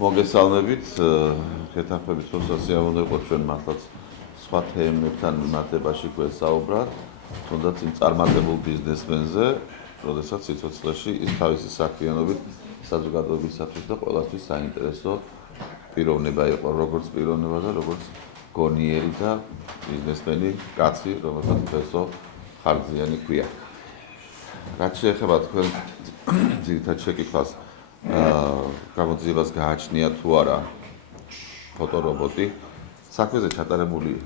მოგესალმებით, გეთანხმებით, რომ სასიამოვნო იყო ჩვენ მართლაც სხვა თემებთან მიმართებაში გვესაუბრა, თუნდაც იმ წარმატებულ ბიზნესმენზე, როდესაც სიცოცხლეში ის თავისი საქმიანობით საზოგადოებისათვის და ყველასთვის საინტერესო პიროვნება იყო, როგორც პიროვნება და როგორც გონიერი და ბიზნესმენი კაცი, რომელსაც ფესო ხარჯიანი ჰქვია. რაც შეეხება თქვენ ძირითად შეკითხვას, გამოძიებას გააჩნია თუ არა ფოტორობოტი. საქმეზე ჩატარებული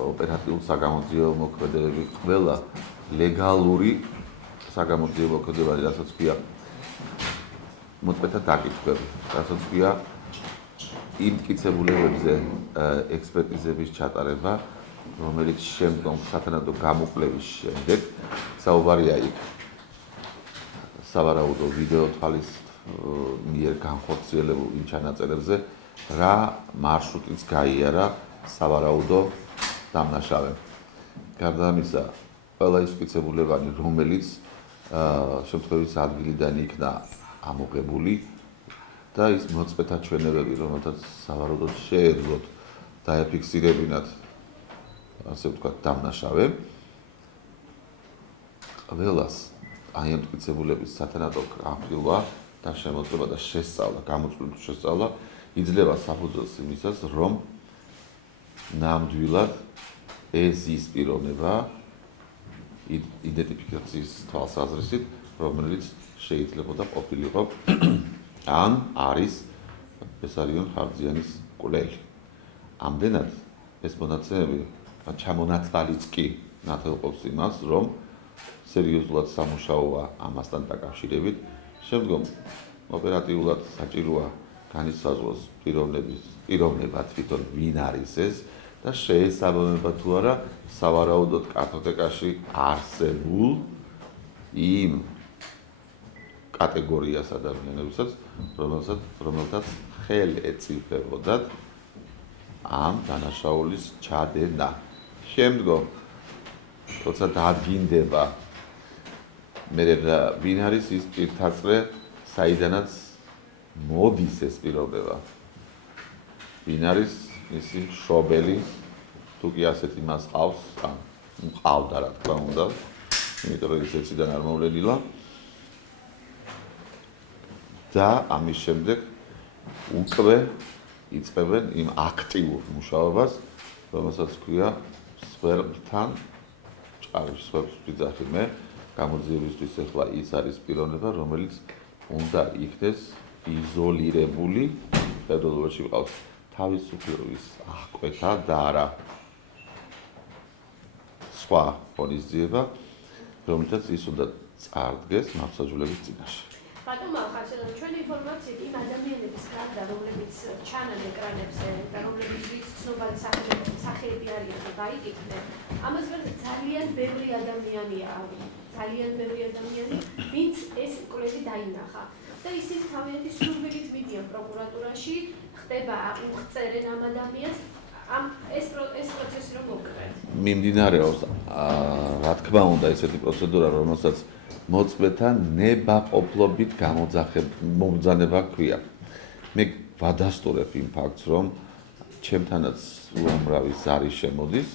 ოპერატიულ-საგამოძიებო მოქმედებები ყველა ლეგალური საგამოძიებო მოქმედებები, რასაც ქვია მოწმეთა დაკითხვები, რასაც ქვია იმ მტკიცებულებებზე ექსპერტიზების ჩატარება, რომელიც შემდგომ სათანადო გამოკვლევის შემდეგ საუბარია იქ სავარაუდო ვიდეო თვალის მიერ განხორციელებულ იმ ჩანაწერებზე, რა მარშრუტიც გაიარა სავარაუდო დამნაშავემ. გარდა ამისა, ყველა ის მტკიცებულებანი, რომელიც შემთხვევის ადგილიდან იქნა ამოღებული და ის მოწმეთა ჩვენებები, რომელთაც სავარაუდოდ შეეძლოთ დაეფიქსირებინათ, ასე ვთქვათ, დამნაშავე, ყველას აი ამ მტკიცებულების სათანადო განხილვა და შემოწმება და შესწავლა, გამოწვეული შესწავლა იძლევა საფუძველს იმისას, რომ ნამდვილად ეს ის პიროვნება იდენტიფიკაციის თვალსაზრისით, რომელიც შეიძლებოდა ყოფილიყო ან არის ბესარიონ ხარჯიანის კვლელი. ამდენად ეს მონაცემები ჩამონათვალიც კი ნათელყოფს იმას, რომ სერიოზულად სამუშაოა ამასთან დაკავშირებით. შემდგომ ოპერატიულად საჭიროა განისაზღვროს პიროვნება თვითონ ვინ არის ეს და შეესაბამება თუ არა სავარაუდოდ კარტოტეკაში არსებულ იმ კატეგორიას ადამიანებსაც, რომელთაც ხელ ეწიფებოდათ ამ დანაშაულის ჩადენა. შემდგომ როცა დადგინდება მე ვინ არის ის პირთაწრე, საიდანაც მოდის ეს პიროვნება, ვინ არის მისი მშობელი, თუ კი ასეთი მას ყავს, ან მყავდა რა თქმა უნდა, იმიტომ რომ ის ეციდან არ მოვლენილა და ამის შემდეგ უკვე იწყებენ იმ აქტიურ მუშაობას, რომელსაც ქვია სვერბთან ჭარბი სვერბს ვიძახი მე, გამოძიებისთვის ახლა ის არის პიროვნება, რომელიც უნდა იქნეს იზოლირებული, ფედერალობაში ვიყავს თავისუფლების აღკვეთა და არა სხვა ღონისძიება, რომელთაც ის უნდა წარდგეს მართლმსაჯულების წინაშე. ბატონო ახალშენო, ჩვენი ინფორმაციით იმ ადამიანების გარდა, რომლებიც ჩანან ეკრანებზე და რომლებიც ცნობილი სახეები არიან და დაიკითხნენ, ამას გარდა ძალიან ბევრი ადამიანია, ვინც ეს კვლევი დაინახა. და ისინი თავიანთი სურვილით მიდიან პროკურატურაში, ხდება უღწერენ ამ ადამიანს, ეს პროცესი რომ მოვკრათ. მიმდინარეობს, რა თქმა უნდა, ესეთი პროცედურა, რომელსაც მოწმეთა ნებაყოფლობით მომბრძანება ჰქვია. მე ვადასტურებ იმ ფაქტს, რომ ჩემთანაც უამრავი ზარი შემოდის,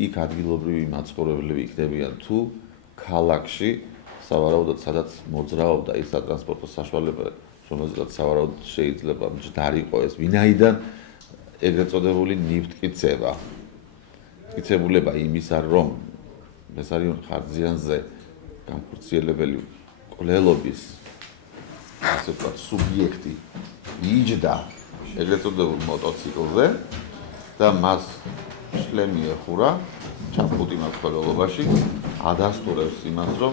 იქ ადგილობრივი მაცხოვრებლები იქნებიან თუ ქალაქში, სავარაუდოდ სადაც მოძრაობდა ის სატრანსპორტო საშუალება, რომელზეც სავარაუდოდ შეიძლება მჯდარიყო ეს, ვინაიდან ეგრეთ წოდებული ნივთკიცება. მტკიცებულება იმისა, რომ ბესარიონ ხარჯიანზე განხორციელებელი კვლელობის ასე ვთქვათ სუბიექტი იჯდა ეგრეთ წოდებულ მოტოციკლზე და მას შლემი ეხურა ჩაფხუტი მაქვს კვლელობაში, ადასტურებს იმას, რომ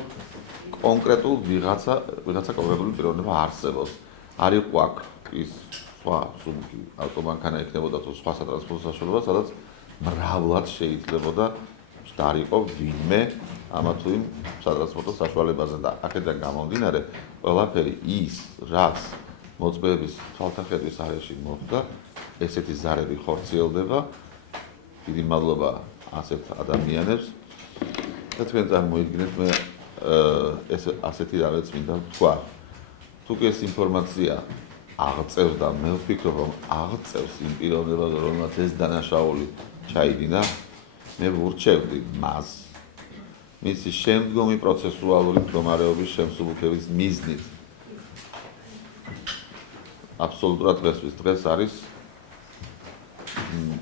კონკრეტულ ვიღაცა კონკრეტული პიროვნება არსებობს. არ იყო აქ ის სხვა სუბიექტი, ავტომანქანა იქნებოდა თუ სხვა სატრანსპორტო საშუალება, სადაც მრავლად შეიძლებოდა დაარიყო ვინმე ამა თუ იმ სატრანსპორტო საშუალებაზე და აქედან გამომდინარე ყველაფერი ის, რაც მოწმეების თვალთახედვის არეში მოხდა, ესეთი ზარები ხორციელდება. დიდი მადლობა ასეთ ადამიანებს და თქვენ წარმოიდგინეთ მე ასეთი რაღაც მინდა ვთქვა. თუ კი ეს ინფორმაცია აღწევს და მე ვფიქრობ, რომ აღწევს იმ პიროვნებას, რომელმაც ეს დანაშაული ჩაიდინა, მე ვურჩევდი მას მისი შემდგომი პროცესუალური მდგომარეობის შემსუბუქების მიზნით. აბსოლუტურად დღეს არის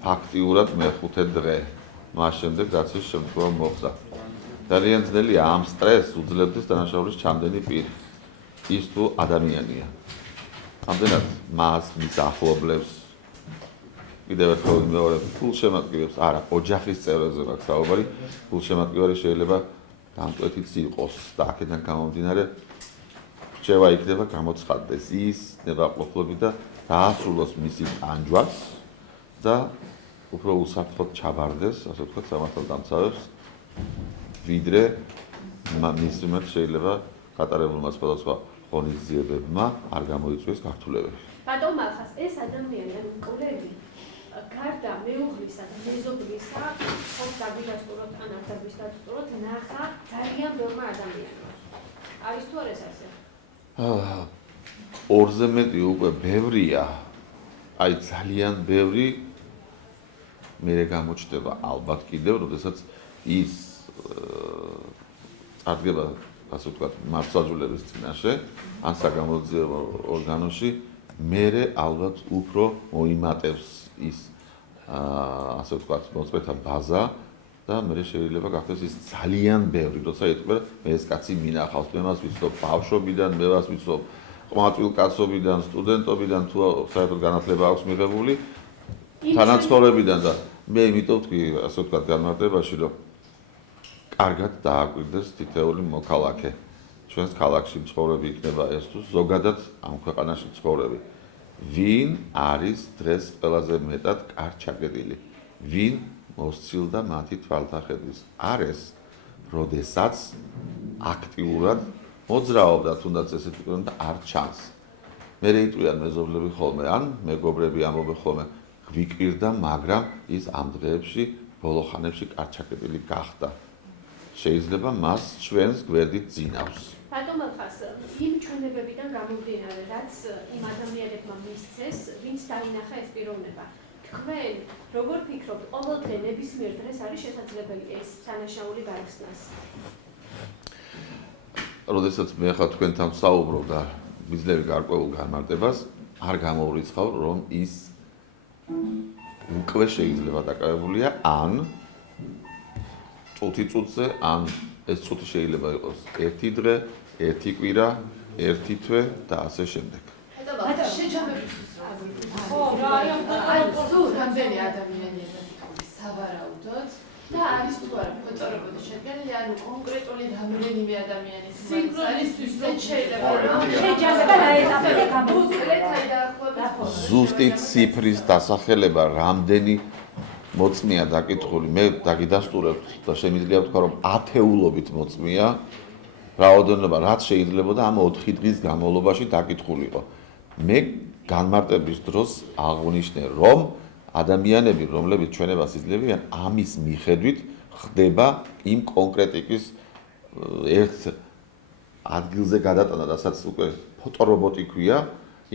ფაქტიურად მეხუთე დღე. მას შემდეგ რაც ის შემდგომ მოხდა. ძალიან ძნელია ამ სტრესს უძლებდეს დანაშაულის ჩამდენი პირი. ის თუ ადამიანია. ამდენად მას მის ახლობლებს კიდევ ერთხელ მეორე გულშემატკივრებს, არა, ოჯახის წევრებზე მაქვს საუბარი, გულშემატკივარი შეიძლება დამკვეთიც იყოს და აქედან გამომდინარე რჩევა იქნება გამოცხადდეს ის ნებაყოფლობით და დაასრულოს მისი ტანჯვაც და უფრო უსაფრთხოდ ჩაბარდეს, ასე ვთქვათ, სამართალდამცავებს, ვიდრე მის მიმართ შეიძლება გატარებულმა სხვადასხვა ღონისძიებებმა არ გამოიწვიოს გართულებები. ბატონ მალხას, ეს ადამიანი, ანუ მკვლელი, გარდა მეუღლისა და მეზობლისა, ხომ დაგვიდასტუროთ ან არ დაგვიდასტუროთ, ნახა ძალიან ბევრმა ადამიანმა. არის თუ არა ეს ასე? ორზე მეტი უკვე ბევრია, აი ძალიან ბევრი მე გამოჩნდება ალბათ კიდევ, როდესაც ის წარდგება, ასე ვთქვათ, მართლმსაჯულების წინაშე, ან საგამოძიებო ორგანოში, მერე ალბათ უფრო მოიმატებს ის ასე ვთქვათ, მოწმეთა ბაზა და მე შეიძლება გახდეს ის ძალიან ბევრი, როცა ეთქვა, მე ეს კაცი მინახავს, მე მას ვიცნობ ბავშვობიდან, მე მას ვიცნობ ყმაწვილ კაცობიდან, სტუდენტობიდან, თუ საერთოდ განათლება აქვს მიღებული, თანაცხოვრებიდან და მე იმიტომ ვთქვი, ასე ვთქვათ, განმარტებაში, რომ კარგად დააკვირდეს თითეული მოქალაქე. ჩვენს ქალაქში მცხოვრები იქნება ეს თუ ზოგადად ამ ქვეყანაში მცხოვრები. ვინ არის დღეს ყველაზე მეტად კარგ ჩაგედილი? ვინ მოსცილდა მათი თვალთახედვის? არის, როდესაც აქტიურად მოძრაობდა თუნდაც ესეთი პირი და არ ჩანს. მე რეიტყვიან მეზობლები ხოლმე, ან მეგობრები ამბობენ ხოლმე, გვიკვირდა, მაგრამ ის ამ დღეებში ბოლო ხანებში კარგ ჩაგედილი გახდა. შეიძლება მას ჩვენს გვერდით ძინავს. ბატონ მალხას, იმ ჩვენებებიდან გამომდინარე, რაც იმ ადამიანებმა მისცეს, ვინც დაინახა ეს პიროვნება. თქვენ როგორ ფიქრობთ, ყოველდღე ნებისმიერ დღეს არის შესაძლებელი ეს დანაშაული გაიხსნას? როდესაც მე ახლა თქვენთან ვსაუბრობ და ვიძლევი გარკვეულ განმარტებას, არ გამოვრიცხავ, რომ ის უკვე შეიძლება დაკავებულია ან წუთი-წუთზე, ან ეს წუთი შეიძლება იყოს ერთი დღე, ერთი კვირა, ერთი თვე და ასე შემდეგ. ბატონო, შეჯამებისთვის ხო, რა არის რამდენი ადამიანია სავარაუდოდ და არის თუ არა ფოტორობოდი შედგენილი, ანუ კონკრეტული რამდენიმე ადამიანის არის ვისაც შეიძლება შეჯამება რა ეტაპზე გამოგვიყვება. ზუსტი ციფრის დასახელება რამდენი მოწმეა დაკითხული, მე დაგიდასტურებთ და შემიძლია ვთქვა, რომ ათეულობით მოწმეა, რაოდენობა რაც შეიძლებოდა ამ 4 დღის განმავლობაში დაკითხულიყო. მე განმარტების დროს აღვნიშნე, რომ ადამიანები, რომლებიც ჩვენებას იძლევიან, ამის მიხედვით ხდება იმ კონკრეტიკის ერთ ადგილზე გადატანა, რასაც უკვე ფოტორობოტი ქვია,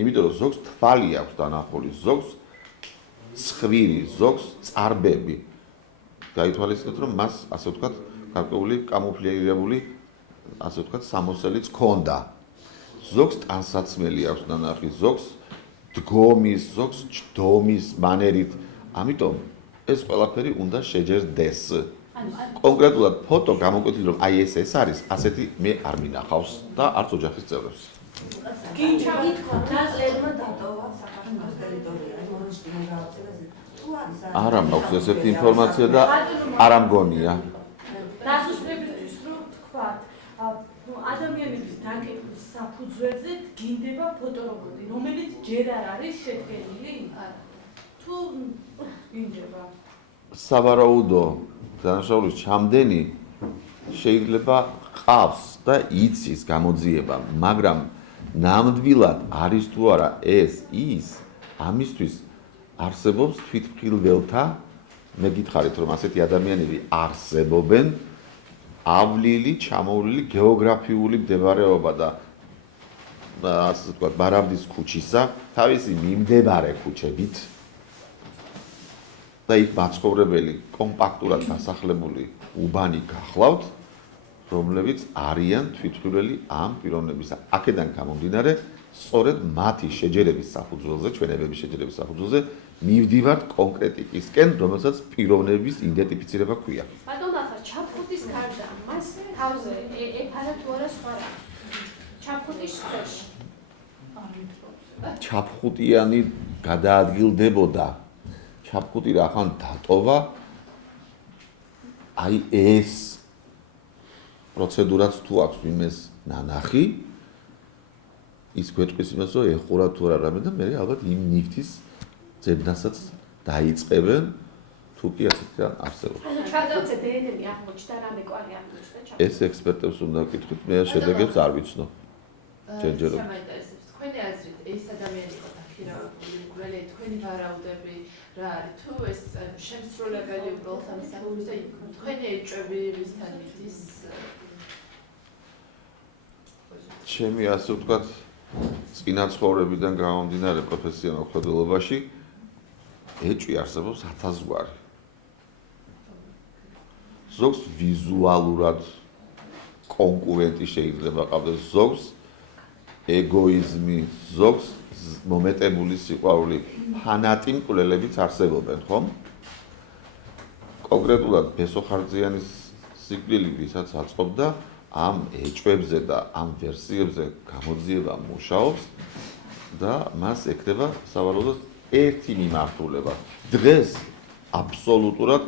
იმიტომ რომ ზოგს თვალი აქვს დანახული, ზოგს ცხვირი, ზოგს წარბები. გაითვალისწინოთ, რომ მას, ასე ვთქვათ, გარკვეული კამუფლირებული, ასე ვთქვათ, სამოსელიც ჰქონდა. ზოგს ტანსაცმელი აქვს ნანახი, ზოგს დგომის, ზოგს ჯდომის მანერით. ამიტომ ეს ყველაფერი უნდა შეჯერდეს. კონკრეტულად ფოტო გამოკვეთილი, რომ აი ეს არის, ასეთი მე არ მინახავს და არც ოჯახის წევრებს. არა მაქვს ესეთი ინფორმაცია და არ ამგონია. დასუსტებისთვის რომ თქვათ, ადამიანების დაკითხვის საფუძველზე დგინდება ფოტორობოტი, რომელიც ჯერ არ არის შედგენილი? თუ დგინდება? სავარაუდო დანაშაულის ჩამდენი შეიძლება ყავს და იცის გამოძიება, მაგრამ ნამდვილად არის თუ არა ეს ის, ამისთვის არსებობს თვითმხილველთა, მე გითხარით, რომ ასეთი ადამიანები არსებობენ, ავლილი, ჩამოვლილი გეოგრაფიული მდებარეობა და ასე ვთქვათ, ბარაბდის ქუჩისა, თავისი მიმდებარე ქუჩებით და იქ მაცხოვრებელი კომპაქტურად დასახლებული უბანი გახლავთ, რომლებიც არიან თვითმფრინავი ამ პიროვნების. აქედან გამომდინარე, სწორედ მათი შეჯერების საფუძველზე, ჩვენებების შეჯერების საფუძველზე მივდივართ კონკრეტიკისკენ, რომელსაც პიროვნების იდენტიფიცირება ქვია. ბატონო, ახლა ჩაფხუტის გარდა მას თავზე ეფარა თუ არა სხვა რა? ჩაფხუტის ქვეშ. ჩაფხუტიანი გადაადგილდებოდა. ჩაფხუტი რახან დატოვა აი ეს პროცედურაც თუ აქვს იმეს ნანახი ის გვეტყვის იმას რომ ეხურა თუ არა რამე და მე ალბათ იმ ნივთის ძებნასაც დაიწყებენ თუ კი ასეთი რამ არსებობს. ანუ ჩადავце დნმ აღმოჩნდა რამე კვალი აღმოჩნდა ჩაფხუტი. ეს ექსპერტებს უნდა ვკითხოთ, მე შედეგებს არ ვიცნობ. ჯერჯერობით. შემაინტერესებს თქვენი აზრით ეს ადამიანი იყო დაქირავებული, გველე თქვენი ვარაუდები რა არის თუ ეს შემსრულებელი უბრალოდ ამის საკუთრება თქვენი ეჭვები ვისთან მიდის ჩემი ასე ვთქვათ წინა ცხოვრებიდან გამომდინარე პროფესიონალ ხედველობაში ეჭვი არსებობს 1000 გვარი. ზოგს ვიზუალურად კონკურენტი შეიძლება ყავდეს, ზოგს ეგოიზმი, ზოგს მომეტებული სიყვარული, ფანატი მკვლელებიც არსებობენ, ხომ? კონკრეტულად ბესოხარძიანის სიკვდილი ვისაც აწყობდა ამ ეჭვებზე და ამ ვერსიებზე გამოძიება მუშაობს და მას ექნება სავარაუდოდ ერთი მიმართულება. დღეს აბსოლუტურად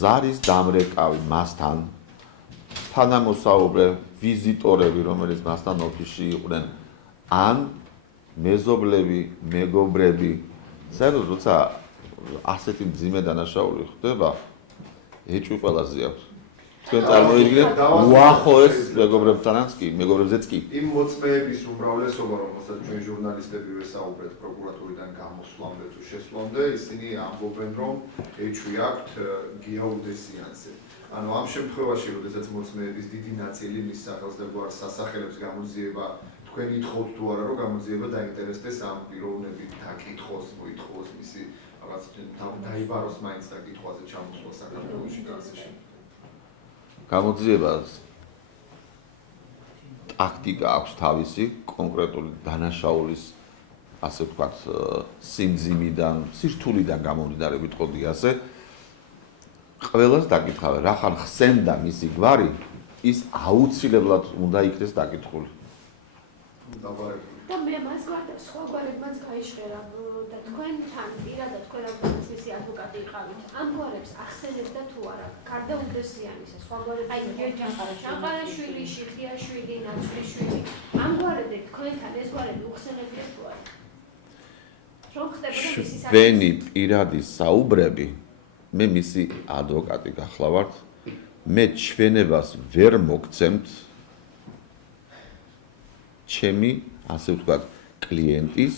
ზარის დამრეკავი მასთან თანამოსაუბრე ვიზიტორები, რომელიც მასთან ოფისში იყვნენ, ან მეზობლები, მეგობრები, საერთოდ როცა ასეთი მძიმე დანაშაული ხდება, ეჭვი ყველაზე აქვს. თქვენ წარმოიდგინეთ, უახლოეს მეგობრებთანაც კი, მეგობრებზეც კი. იმ მოწმეების უმრავლესობა, რომელსაც ჩვენ ჟურნალისტები ვესაუბრეთ პროკურატურიდან გამოსვლამდე თუ შესვლამდე, ისინი ამბობენ, რომ ეჭვი აქვთ გიაუდესიანზე. ანუ ამ შემთხვევაში, როდესაც მოწმეების დიდი ნაწილი მის სახელს და გვარს სასახელებს გამოძიება, თქვენ ითხოვთ თუ არა, რომ გამოძიება დაინტერესდეს ამ პიროვნებით, დაკითხოს, მოითხოვოს მისი რაღაც დაიბაროს მაინც და კითხვაზე ჩამოსვლა საქართველოში და ასე შემდეგ. გამოძიებას ტაქტიკა აქვს თავისი კონკრეტული დანაშაულის ასე ვთქვათ სიმძიმიდან, სირთულიდან გამომდინარე ვიტყოდი ასე ყველას დაკითხავენ, რახან ხსენდა მისი გვარი, ის აუცილებლად უნდა იქნეს დაკითხული. და მე მას გარდა სხვა გვარებმაც გაიჟღერა და თქვენთან პირადად თქვენ როგორც მისი ადვოკატი იყავით, ამ გვარებს ახსენებდა თუ არა? გარდა უდრესიანისა, სხვა გვარები, აი ჩანყარაშვილი, შიხიაშვილი, ნაცვლიშვილი, ამ გვარები თქვენთან ეს გვარები უხსენებია თუ არა? რომ ხდებოდა მისი ჩვენი პირადი საუბრები, მე მისი ადვოკატი გახლავართ, მე ჩვენებას ვერ მოგცემთ ჩემი ასე ვთქვათ კლიენტის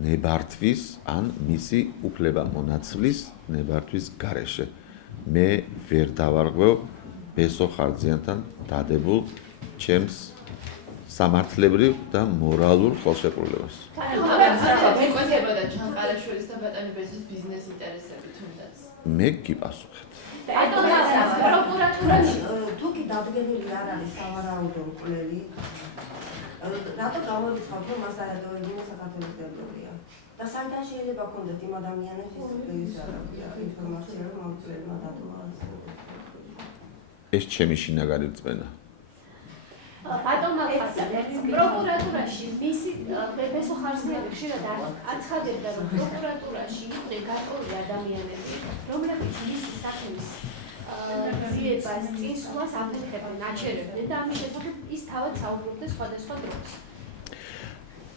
ნებართვის ან მისი უფლებამონაცვლის ნებართვის გარეშე. მე ვერ დავარღვევ ბესოხარძიანთან დადებულ ჩემს სამართლებრივ და მორალურ ხელშეკრულებას. მეკუთვნებოდა ჩანყარაშვილის და ბატონი ბესის ბიზნეს ინტერესები თუნდაც. მე გიპასუხეთ. პროკურატურაში თუ კი დადგენილი არ არის სავარაუდო მკვლელი, რატო გამორიცხავთ, რომ მას არადოებინა საქართველოს ტერიტორია? და საიდან შეიძლება გქონდეთ იმ ადამიანების ინფორმაცია, რომ ამ მკვლელმა დატოვა ეს ჩემი შინაგანი რწმენა. ბატონო პროკურატურაში მისი ბესოხარძიანი ხშირად აცხადებდა, რომ პროკურატურაში იყვნენ გარკვეული ადამიანები, რომლებიც მისი სახელის ძიებას, წინსვლას აფეთქებდნენ, აჩერებდნენ და ამის შესახებ ის თავად საუბრობდა სხვადასხვა დროს.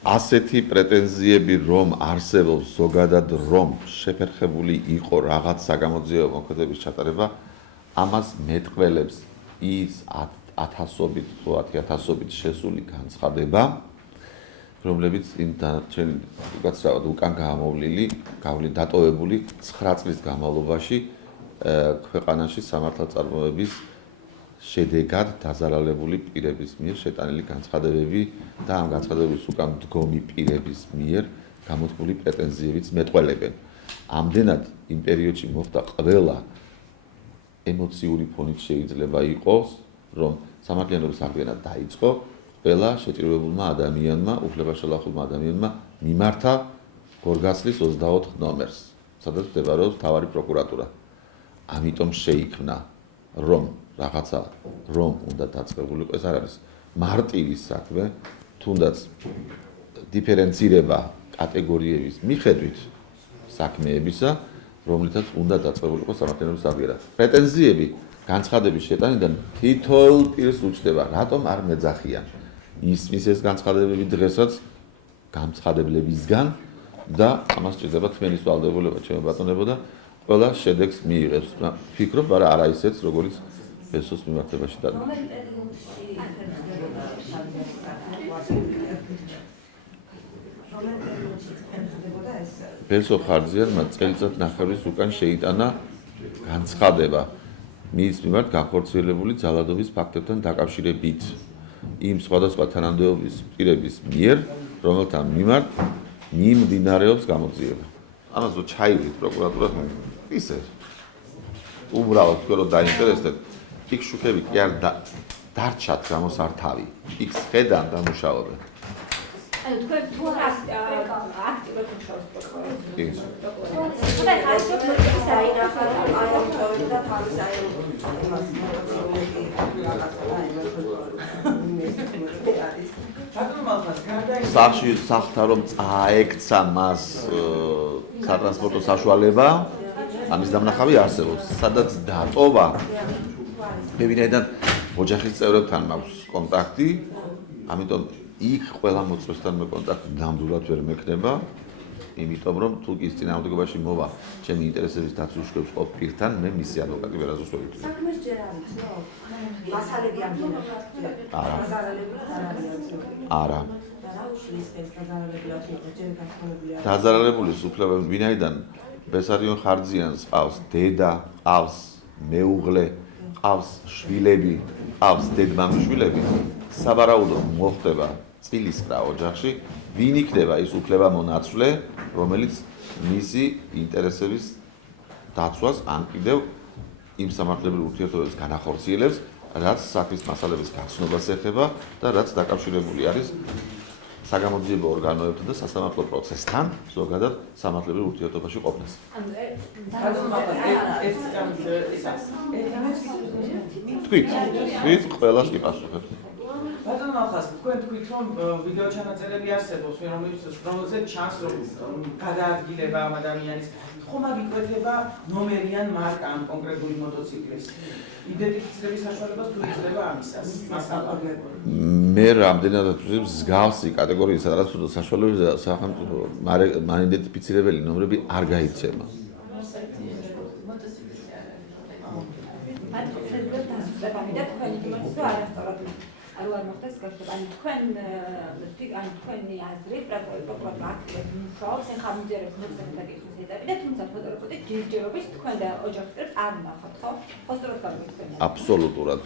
ასეთი პრეტენზიები რომ არსებობს ზოგადად რომ შეფერხებული იყო რაღაც საგამოძიებო მოქმედების ჩატარება, ამას მეტყველებს ის 1000-ობით თუ 10000-ობით შესული განცხადება, რომლებიც იმ ჩვენი უკაცრავად უკან გამოვლილი, დატოვებული 9 წლის განმავლობაში ქვეყანაში სამართალწარმოების შედეგად დაზარალებული პირების მიერ შეტანილი განცხადებები და ამ განცხადებების უკან მდგომი პირების მიერ გამოთქმული პრეტენზიებიც მეტყველებენ. ამდენად იმ პერიოდში მოხდა ყველა ემოციური ფონით შეიძლება იყოს, რომ სამართლიანობის აღდგენა დაიწყო, ყველა შეჭირებულმა ადამიანმა, უფლებაშელახულმა ადამიანმა მიმართა გორგასლის 24 ნომერს, სადაც მდებარეობს მთავარი პროკურატურა. ამიტომ შეიქმნა, რომ რაღაცა რომ უნდა დაწყებულიყო, ეს არ არის მარტივი საქმე, თუნდაც დიფერენცირება კატეგორიების მიხედვით საქმეებისა, რომლითაც უნდა დაწყებულიყო სამართლიანობის აღდგენა. პრეტენზიები განცხადების შეტანიდან თითოეულ პირს უჩნდება, რატომ არ მეძახიან ისმის ეს განცხადებები დღესაც განცხადებლებისგან და ამას ჭირდება თმენის ვალდებულება, ჩემო ბატონებო და ყველა შედეგს მიიღებს. ფიქრობ, არა არა ისეც, როგორც ესოს მიმართებაში და ბესო ხარძიანმა წელიწად ნახევრის უკან შეიტანა განცხადება მის მიმართ განხორციელებული ძალადობის ფაქტებთან დაკავშირებით იმ სხვადასხვა თანამდებობის პირების მიერ, რომელთა მიმართ მიმდინარეობს გამოძიება. ამას რო ჩაივით პროკურატურას ისე უბრალოდ თქო რომ დაინტერესდეთ, იქ შუქები კი არ დარჩათ გამოსართავი, იქ ხედან დამუშავებენ. ანუ თქვენ თუ აქტიურად მუშაობთ პროკურატურაში. სახში სახთა რომ წაექცა მას სატრანსპორტო საშუალება, ამის დამნახავი არსებობს, სადაც დატოვა. მე ვინაიდან ოჯახის წევრებთან მაქვს კონტაქტი, ამიტომ იქ ყველა მოწვევასთან მე კონტაქტი ნამდვილად ვერ მექნება, იმიტომ რომ თუ კი წინააღმდეგობაში მოვა ჩემი ინტერესების დაცვის შეკრების ყოფ პირთან, მე მისი ადვოკატი ვერასდროს ვერ ვიქნები. საქმეს ჯერ არ იცნო? მასალები არ გინდა? არა. არა. დაზარალებულის უფლებები ვინაიდან ბესარიონ ხარძიანს ყავს დედა, ყავს მეუღლე, ყავს შვილები, ყავს დედმამიშვილები, საბარაუდოდ მოხდება წილისყრა ოჯახში, ვინ იქნება ის უფლებამონაცვლე, რომელიც მისი ინტერესების დაცვას ან კიდევ იმ სამართლებრივ ურთიერთობებს განახორციელებს, რაც საქმის მასალების გაცნობას ეხება და რაც დაკავშირებული არის საგამოძიებო ორგანოებთან და სასამართლო პროცესთან, ზოგადად სამართლებრივ ურთიერთობაში ყოფნას. თქვით, ყველას გიპასუხებთ. ბატონო ახას, თქვენ თქვით რომ ვიდეო ჩანაწერები არსებობს, რომელზეც ჩანს რომ გადაადგილება ამ ადამიანის, ხომ არ იკვეთება ნომერი ან მარკა ამ კონკრეტული მოტოციკლის. იდენტიფიცირების საშუალებას თუ იძლევა ამისას, მასალა. მე რამდენადაც მსგავსი კატეგორიის რაღაც საშუალებებზე სახელმწიფო მანიდენტიფიცირებელი ნომრები არ გაიცემა. არ მოხდეს გასაგებია. ანუ თქვენი აზრით პროკურატურა აქტიურად მუშაობს, ეხლა მიდერებს მოწმენდა დაკითხვის ეტაპი და თუმცა ფოტორეპორტი ჯერჯერობით თქვენ და ოჯახს არ ნახავთ, ხო? ფოტორეპორტი თქვენ. აბსოლუტურად.